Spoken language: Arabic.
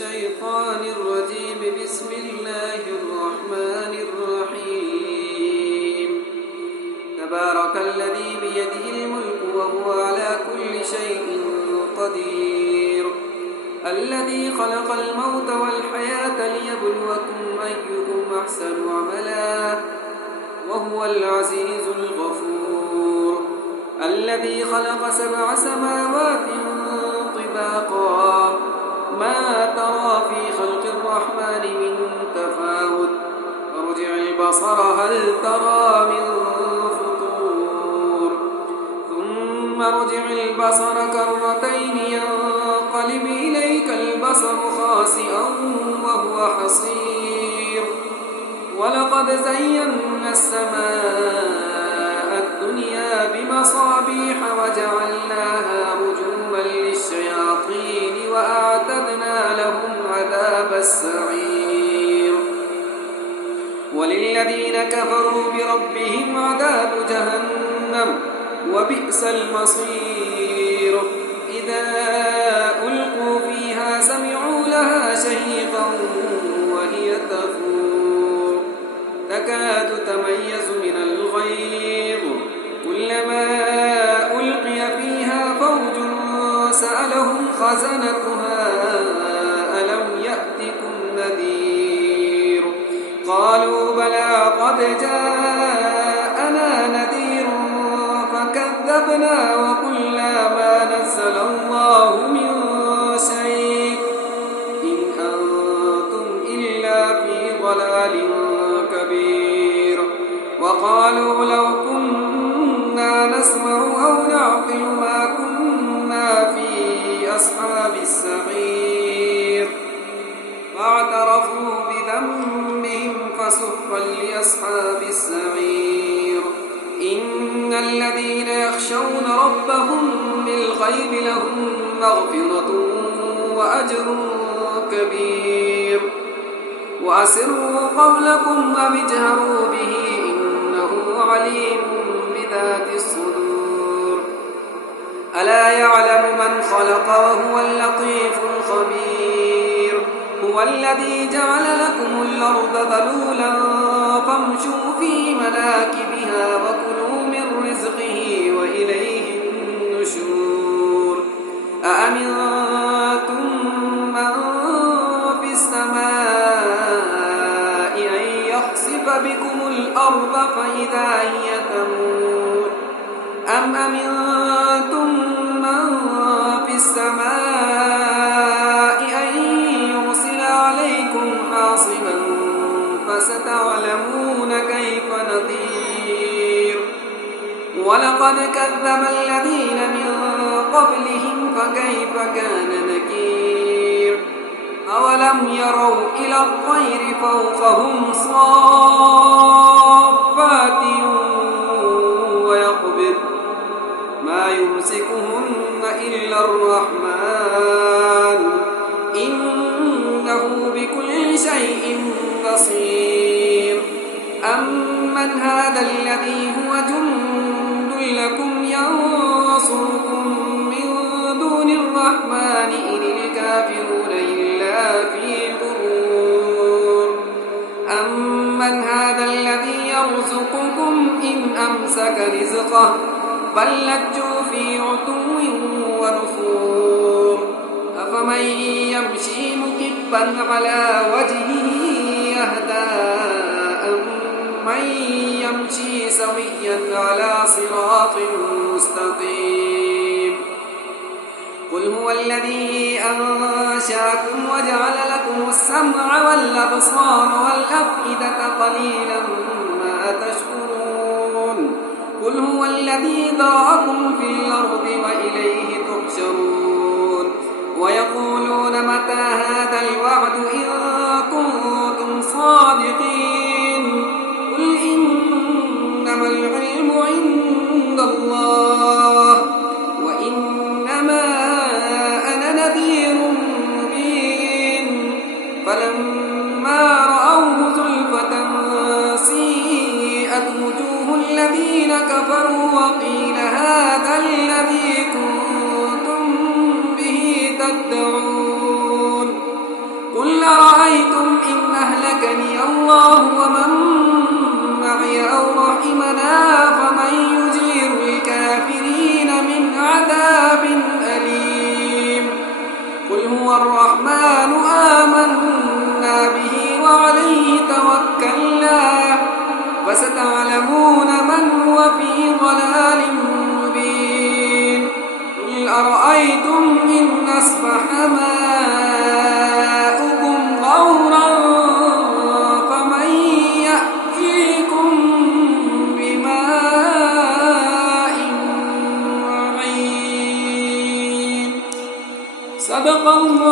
الشيطان الرجيم. بسم الله الرحمن الرحيم. تبارك الذي بيده الملك وهو على كل شيء قدير. الذي خلق الموت والحياة ليبلوكم أيكم أحسن عملا وهو العزيز الغفور. الذي خلق 7 سماوات طباقا ما ترى في خلق الرحمن من تفاوت فارجع البصر هل ترى من فطور ثم ارجع البصر كرتين ينقلب إليك البصر خاسئا وهو حصير. ولقد زينا السماء الدنيا بمصابيح وجعلناها رجوما للشياطين وأعتدنا لهم عذاب السعير. وللذين كفروا بربهم عذاب جهنم وبئس المصير. إذا ألقوا فيها سمعوا لها شهيقا وهي تفور تكاد تميز من الغيظ كلما ألقي فيها فوج سألهم خزنتها ألم يأتكم نذير قالوا بلى قد جاءنا نذير فكذبنا وقلنا ما نزل الله من شيء إن أنتم إلا في ضلال كبير. وقالوا لو كنا نسمع أو نعقل ما كنا في أصحاب السعير فاعترفوا بذنبهم فسحقا لأصحاب السعير. إن الذين يخشون ربهم بالغيب لهم مغفرة وأجر كبير. وأسروا قولكم أو اجهروا به إنه عليم بذات الصدور. ألا يعلم من خلق وهو اللطيف الخبير. هو الذي جعل لكم الأرض ذلولا فامشوا في مناكبها وكلوا من رزقه وإليه النشور. أأمنتم من في السماء أن يخسف بكم الأرض فإذا هي تمور أم أمنتم من في السماء أن يرسل عليكم حاصبا فستعلمون كيف نذير. ولقد كذب الذين من قبلهم فكيف كان نكير. أولم يروا إلى الطير فوقهم صافات ويقبض ما يمسكهن إلا الرحمن إنه بكل شيء بصير. أمن هذا الذي هو جند لكم ينصركم من دون الرحمن إن الكافرون إلا في غرور. أمن هذا الذي يرزقكم إن أمسك رزقه بل لجوا في عتو ونفور. أفمن يمشي مكبا على وجهه يهدى أمن يمشي سويا على صراط مستقيم. قل هو الذي أنشأكم وجعل لكم السمع والأبصار والأفئدة قليلا ما تشكرون. قل هو الذي ذرأكم في الأرض وإليه تحشرون. ويقولون متى هذا الوعد إن كنتم صادقين قل إنما العلم عند الله وإنما أنا نذير مبين. فلما رأوه زلفة سيئت وجوه الذين كفروا وقيل هذا الذي كنتم به تدعون. الله ومن معي أو رحمنا فمن يجير الكافرين من عذاب أليم قل هو الرحمن آمنا به وعليه توكلنا فستعلمون من هو في ضلال مبين قل أرأيتم إن أصبح ماؤكم غورا فمن يأتيكم بماء معين صدق الله